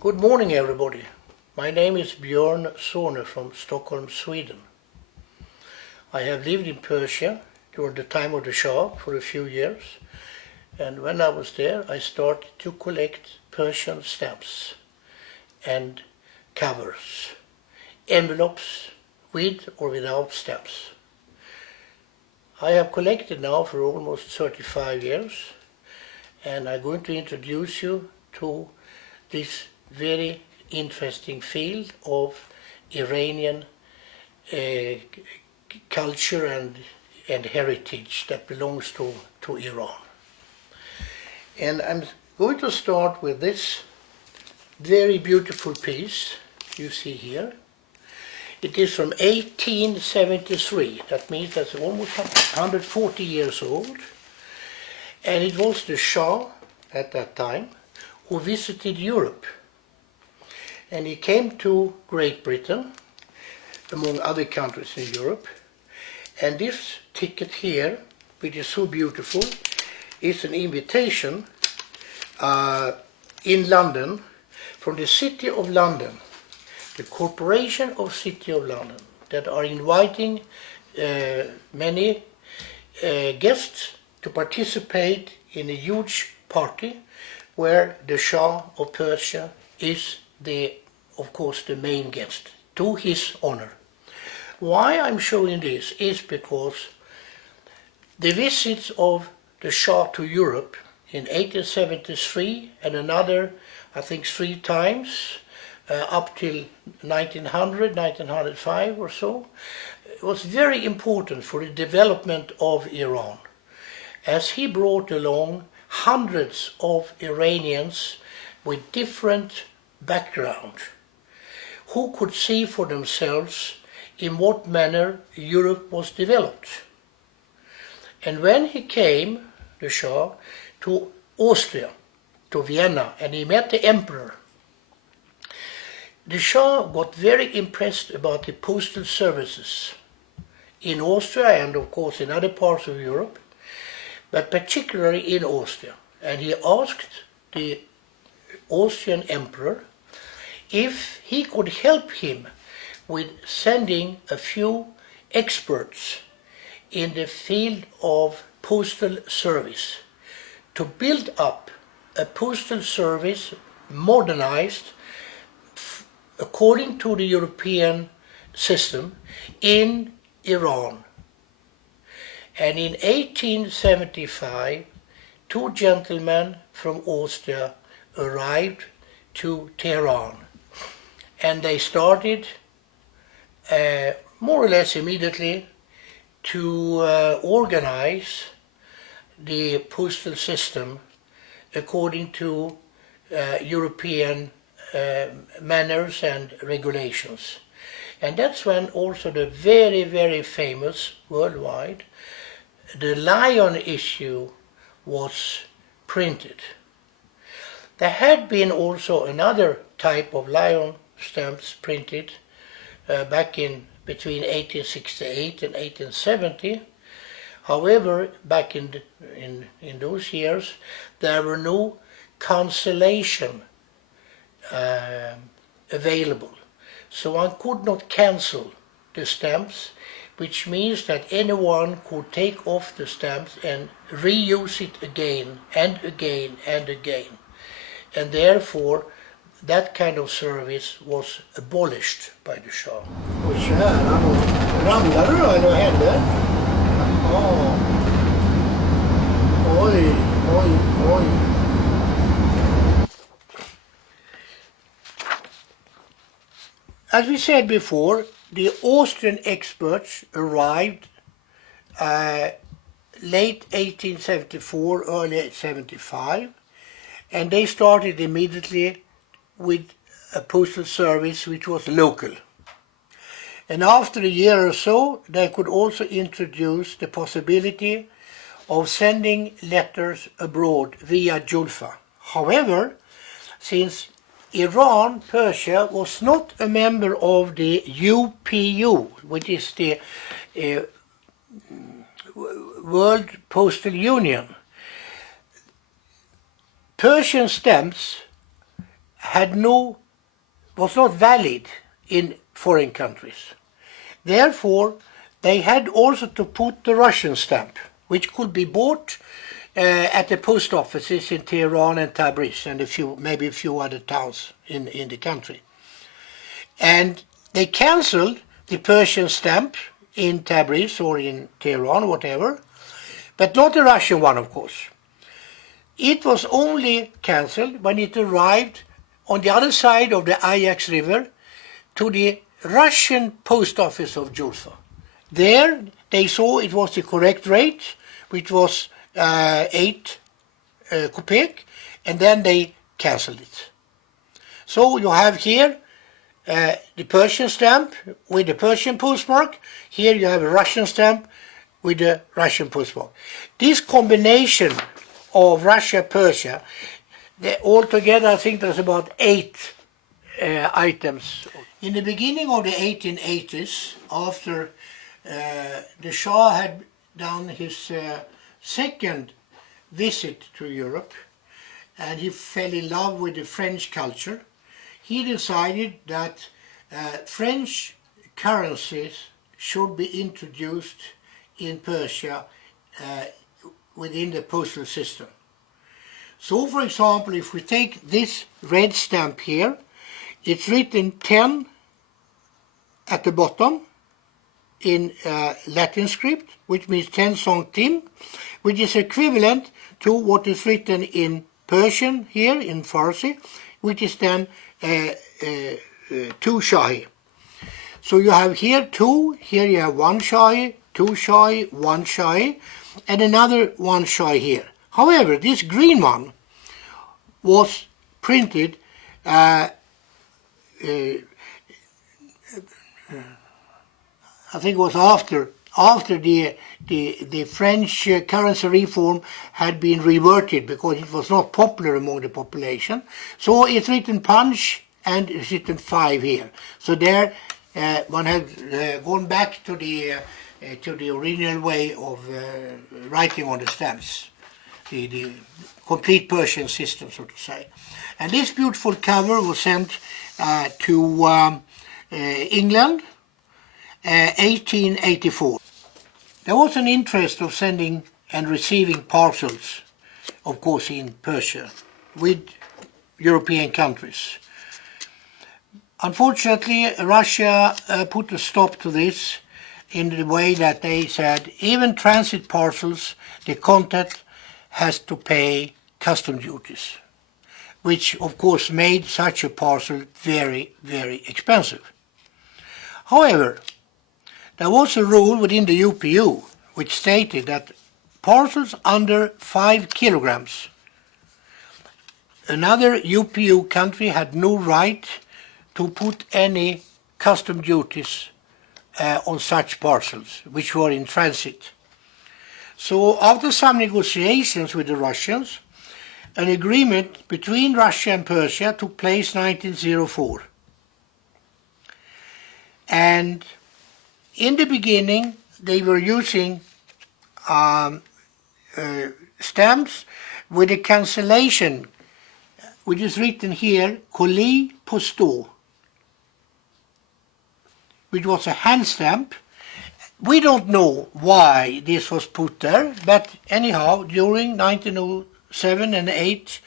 Good morning, everybody. My name is Björn Sohrne from Stockholm, Sweden. I have lived in Persia during the time of the Shah for a few years, and when I was there I started to collect Persian stamps and covers, envelopes with or without stamps. I have collected now for almost 35 years, and I'm going to introduce you to this very interesting field of Iranian culture and heritage that belongs to Iran. And I'm going to start with this very beautiful piece you see here. It is from 1873, that means that's almost 140 years old, and it was the Shah at that time who visited Europe. And he came to Great Britain, among other countries in Europe, and this ticket here, which is so beautiful, is an invitation in London from the City of London, the Corporation of City of London, that are inviting many guests to participate in a huge party where the Shah of Persia is of course the main guest, to his honor. Why I'm showing this is because the visits of the Shah to Europe in 1873 and another, I think 3 times, up till 1900, 1905 or so, was very important for the development of Iran, as he brought along hundreds of Iranians with different background, who could see for themselves in what manner Europe was developed. And when he came, the Shah, to Austria, to Vienna, and he met the emperor, the Shah got very impressed about the postal services in Austria and of course in other parts of Europe, but particularly in Austria. And he asked the Austrian emperor if he could help him with sending a few experts in the field of postal service to build up a postal service modernized according to the European system in Iran. And in 1875, 2 gentlemen from Austria arrived to Tehran, and they started more or less immediately to organize the postal system according to European manners and regulations. And that's when also the very, very famous worldwide, the lion issue was printed. There had been also another type of lion stamps printed back in between 1868 and 1870. However, back in those years, there were no cancellation available. So one could not cancel the stamps, which means that anyone could take off the stamps and reuse it again and again and again. And therefore, that kind of service was abolished by the Shah. Ramlade du då, eller vad hände? Oj, oj, oj. As we said before, the Austrian experts arrived late 1874, early 1875, and they started immediately with a postal service which was local. And after a year or so, they could also introduce the possibility of sending letters abroad via Julfa. However, since Iran, Persia, was not a member of the UPU, which is the World Postal Union, Persian stamps was not valid in foreign countries. Therefore, they had also to put the Russian stamp, which could be bought at the post offices in Tehran and Tabriz and maybe a few other towns in the country. And they cancelled the Persian stamp in Tabriz or in Tehran, whatever, but not the Russian one, of course. It was only cancelled when it arrived on the other side of the Ajax River to the Russian post office of Julfa. There they saw it was the correct rate, which was 8 kopek, and then they cancelled it. So you have here the Persian stamp with the Persian postmark. Here you have a Russian stamp with the Russian postmark. This combination of Russia-Persia, altogether I think there's about 8 items. In the beginning of the 1880s, after the Shah had done his second visit to Europe, and he fell in love with the French culture, he decided that French currencies should be introduced in Persia within the postal system. So, for example, if we take this red stamp here, it's written 10 at the bottom in Latin script, which means 10 centimes, which is equivalent to what is written in Persian here in Farsi, which is then 2 shahi. So you have here 2, here you have 1 shahi, 2 shahi, 1 shahi, and another 1 shahi here. However, this green one was printed I think it was after the French currency reform had been reverted because it was not popular among the population. So it's written punch and it's written 5 here. So there one had gone back to the original way of writing on the stamps, the complete Persian system, so to say. And this beautiful cover was sent to England 1884. There was an interest of sending and receiving parcels, of course, in Persia with European countries. Unfortunately, Russia put a stop to this in the way that they said even transit parcels, the content has to pay custom duties, which of course made such a parcel very, very expensive. However, there was a rule within the UPU which stated that parcels under 5 kilograms, another UPU country had no right to put any custom duties on such parcels which were in transit. So after some negotiations with the Russians, an agreement between Russia and Persia took place in 1904. And in the beginning, they were using stamps with a cancellation, which is written here, colis postaux, which was a hand stamp. We don't know why this was put there, but anyhow, during 1907 and 8,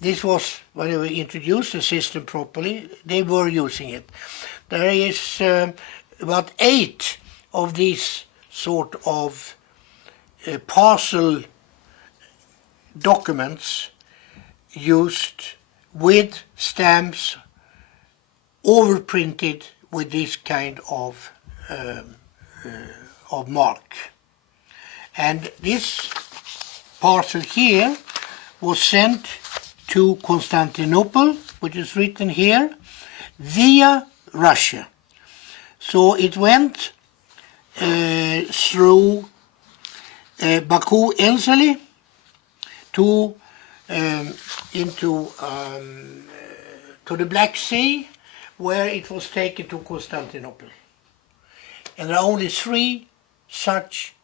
this was when they introduced the system properly, they were using it. There is about 8 of these sort of parcel documents used with stamps overprinted with this kind of mark. And this parcel here was sent to Constantinople, which is written here, via Russia. So it went through Baku Ensali to the Black Sea, where it was taken to Constantinople. And there are only 3 such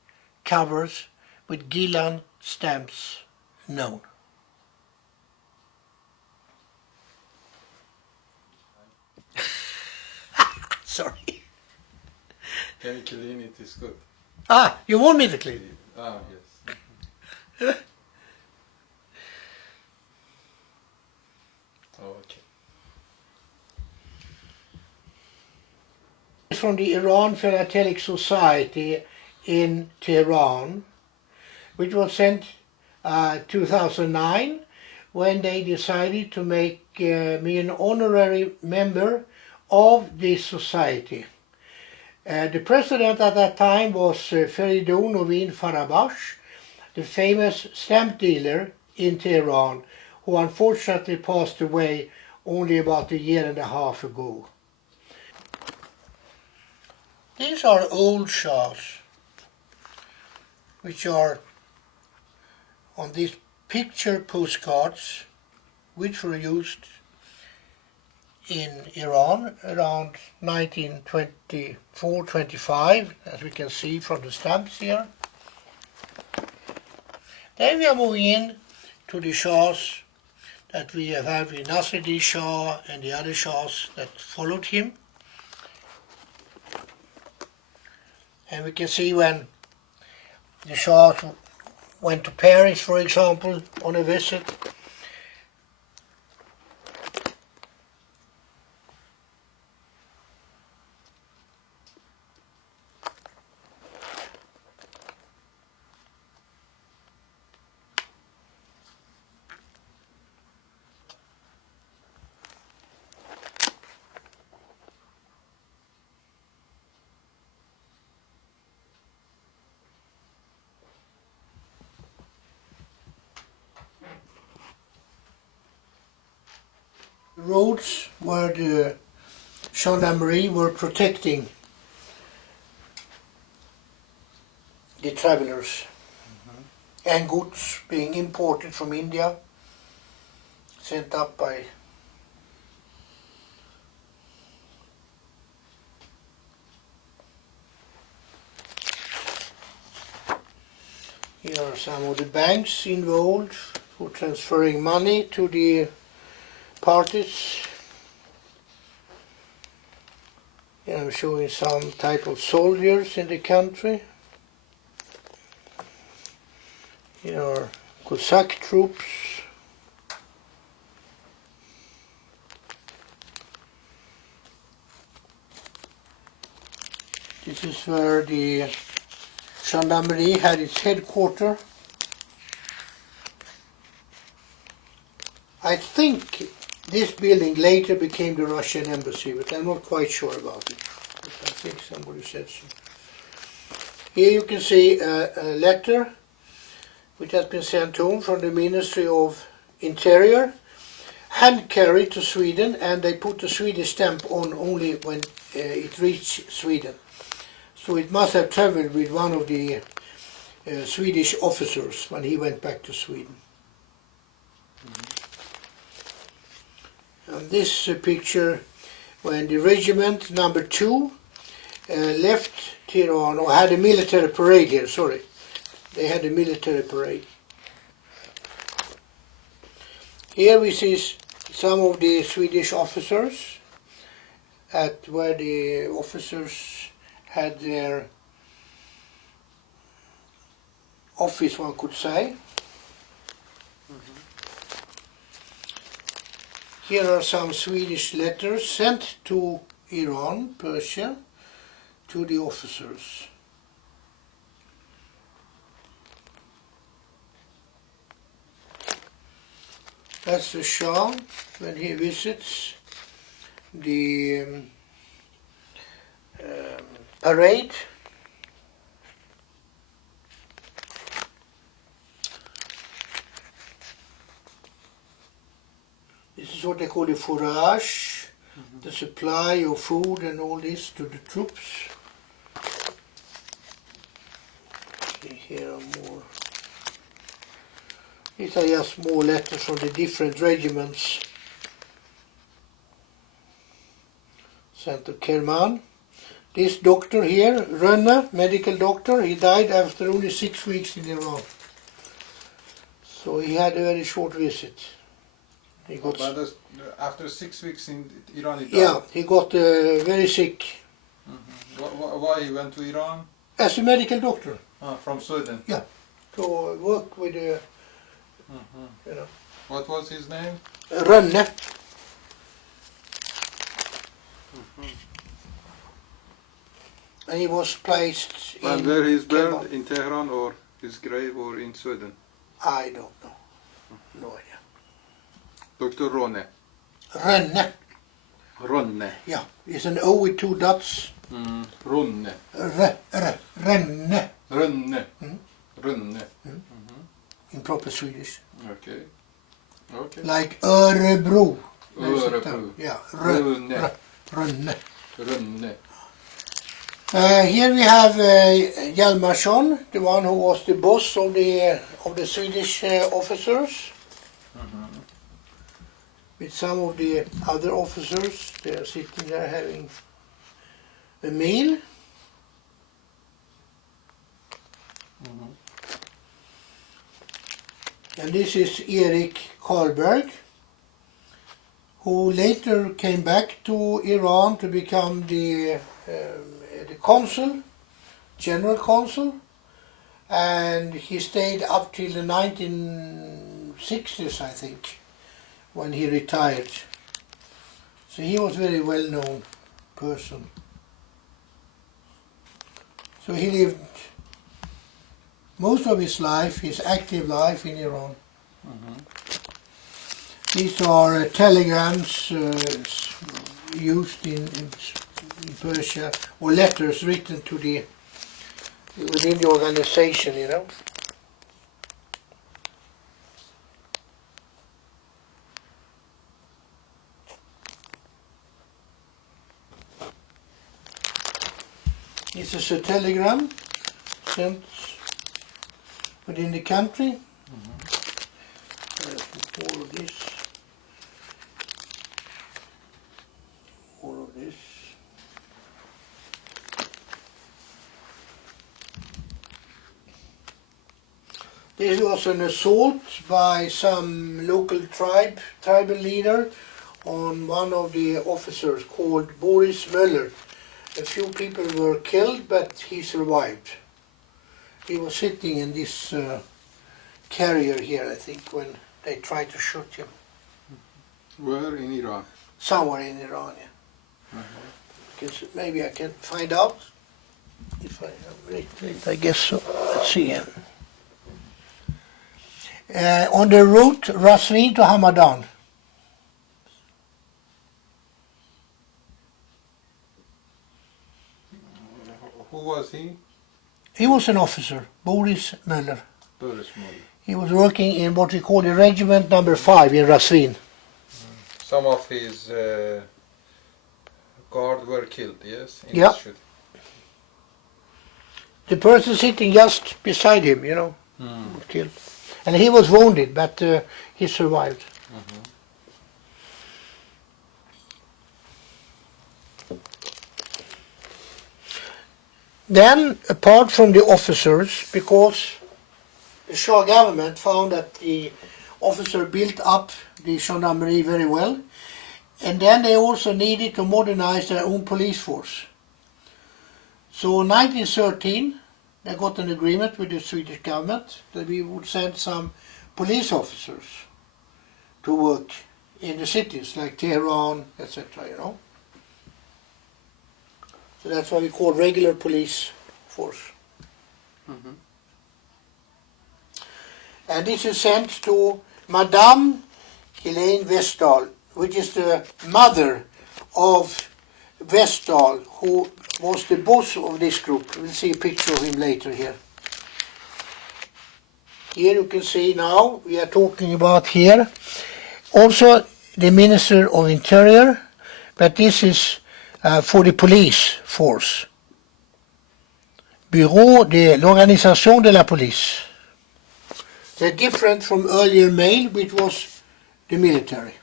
covers with Gilan stamps known. Sorry. Can you clean it? It's good. Ah, you want me to clean it? Ah, yes. Okay. From the Iran Philatelic Society in Tehran, which was sent 2009, when they decided to make me an honorary member of this society. The president at that time was Feridun Novin Farabash, the famous stamp dealer in Tehran, who unfortunately passed away only about a year and a half ago. These are old shahs, which are on these picture postcards, which were used in Iran around 1924-25, as we can see from the stamps here. Then we are moving in to the shahs that we have with Nasruddin Shah and the other shahs that followed him. And we can see when the shahs went to Paris, for example, on a visit. Roads where the gendarmerie were protecting the travelers and goods being imported from India, sent up by here are some of the banks involved for transferring money to the parties. Here I'm showing some type of soldiers in the country. Here are Cossack troops. This is where the gendarmerie had its headquarters. I think this building later became the Russian embassy, but I'm not quite sure about it. But I think somebody said so. Here you can see a letter which has been sent home from the Ministry of Interior, hand carried to Sweden, and they put the Swedish stamp on only when it reached Sweden. So it must have traveled with one of the Swedish officers when he went back to Sweden. And this picture when the regiment number 2 left Tehran, or had a military parade here, sorry. They had a military parade. Here we see some of the Swedish officers at where the officers had their office, one could say. Here are some Swedish letters sent to Iran, Persia, to the officers. That's the Shah when he visits the parade. This is what they call the fourage, the supply of food and all this to the troops. See, here are more. These are just more letters from the different regiments sent to Kerman. This doctor here, Rönne, medical doctor, he died after only 6 weeks in Iran. So he had a very short visit. He got But after 6 weeks in Iran, he died? Yeah, he got very sick Why he went to Iran? As a medical doctor. From Sweden. Yeah. To work with the, you know. What was his name? Rönne. And he was placed And in... where he's buried, Kebab. in Tehran or his grave or in Sweden? I don't know. No idea. Dr. Rönne. Rönne. Rönne. Yeah. It's an O with two dots. Rönne. Rönne. Rönne. Mm. Rönne. In proper Swedish. Okay. Okay. Like Örebro. Örebro. Yeah. Rönne. Rönne. Rönne. Here we have Hjalmarsson, the one who was the boss of the Swedish officers. With some of the other officers, they are sitting there having a meal. And this is Erik Karlberg, who later came back to Iran to become the consul, general consul, and he stayed up till the 1960s, I think, when he retired. So he was a very well-known person. So he lived most of his life, his active life, in Iran. These are telegrams used in Persia, or letters written to within the organization, you know. This is a telegram sent within the country. All of this. All of this. This was an assault by some local tribal leader on one of the officers called Boris Möller. A few people were killed, but he survived. He was sitting in this carrier here, I think, when they tried to shoot him. Where in Iran? Somewhere in Iran, yeah. Because maybe I can find out if I have it. I guess so. Let's see here. On the route Rasvin to Hamadan. Who was he? He was an officer, Boris Möller. Boris Möller. He was working in what we call the regiment number 5 in Rasvin. Some of his guard were killed, yes? In Yeah. this shooting. The person sitting just beside him, you know, was killed. And he was wounded, but he survived. Then, apart from the officers, because the Shah government found that the officer built up the gendarmerie very well, and then they also needed to modernize their own police force. So in 1913, they got an agreement with the Swedish government that we would send some police officers to work in the cities like Tehran, etc., you know. So that's what we call regular police force. And this is sent to Madame Helene Westdahl, which is the mother of Westdahl, who was the boss of this group. We'll see a picture of him later here. Here you can see now, we are talking about here, also the Minister of Interior, but this is for the police force. Bureau de l'Organisation de la Police. They're different from earlier mail, which was the military.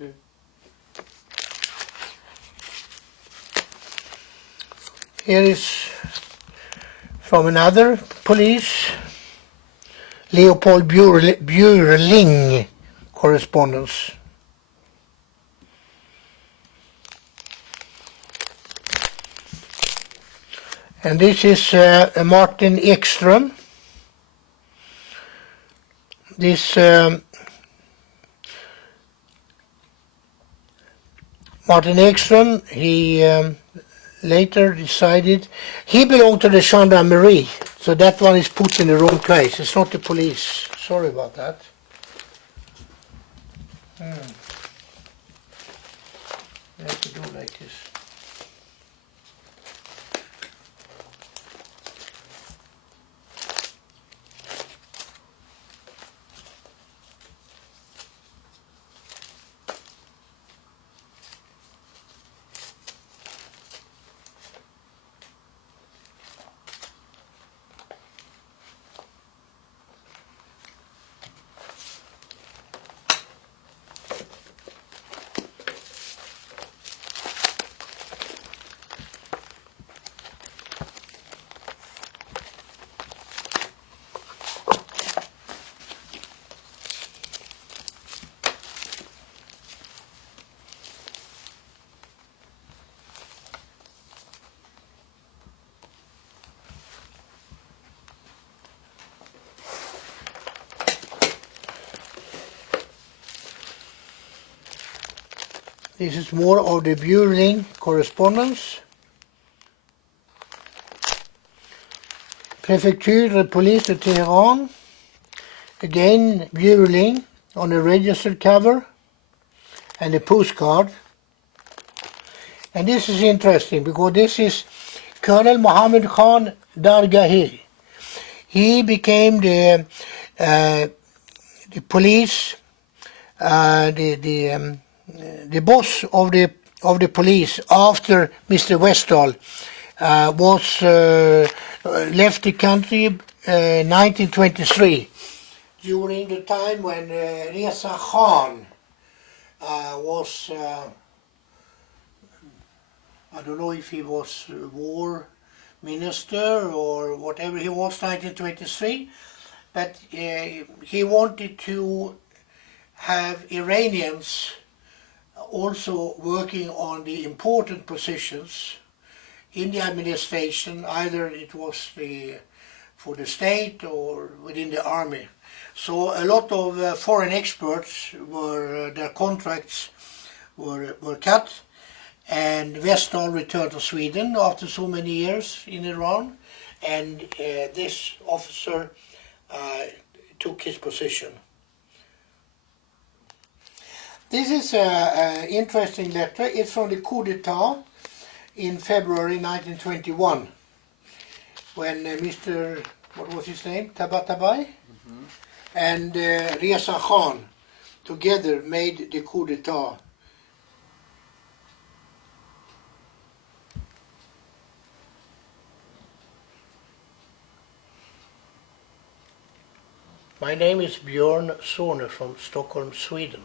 Okay. Here is from another police, Leopold Björling correspondence. And this is Martin Ekström. This Martin Ekström, he later decided, he belonged to the gendarmerie, so that one is put in the wrong place. It's not the police. Sorry about that. I have to do like this. This is more of the Björling correspondence. Prefecture de Police de Tehran. Again, Björling on a registered cover and a postcard. And this is interesting because this is Colonel Mohammed Khan Dargahi. He became the police, the boss of the police after Mr. Westall was left the country 1923, during the time when Reza Khan was, I don't know if he was war minister or whatever he was, 1923, but he wanted to have Iranians also working on the important positions in the administration, either it was for the state or within the army. So a lot of foreign experts their contracts were cut, and Westall returned to Sweden after so many years in Iran, and this officer took his position. This is an interesting letter. It's from the coup d'etat in February 1921, when Mr. what was his name? Tabatabai? And Reza Khan together made the coup d'etat. My name is Björn Sohrne from Stockholm, Sweden.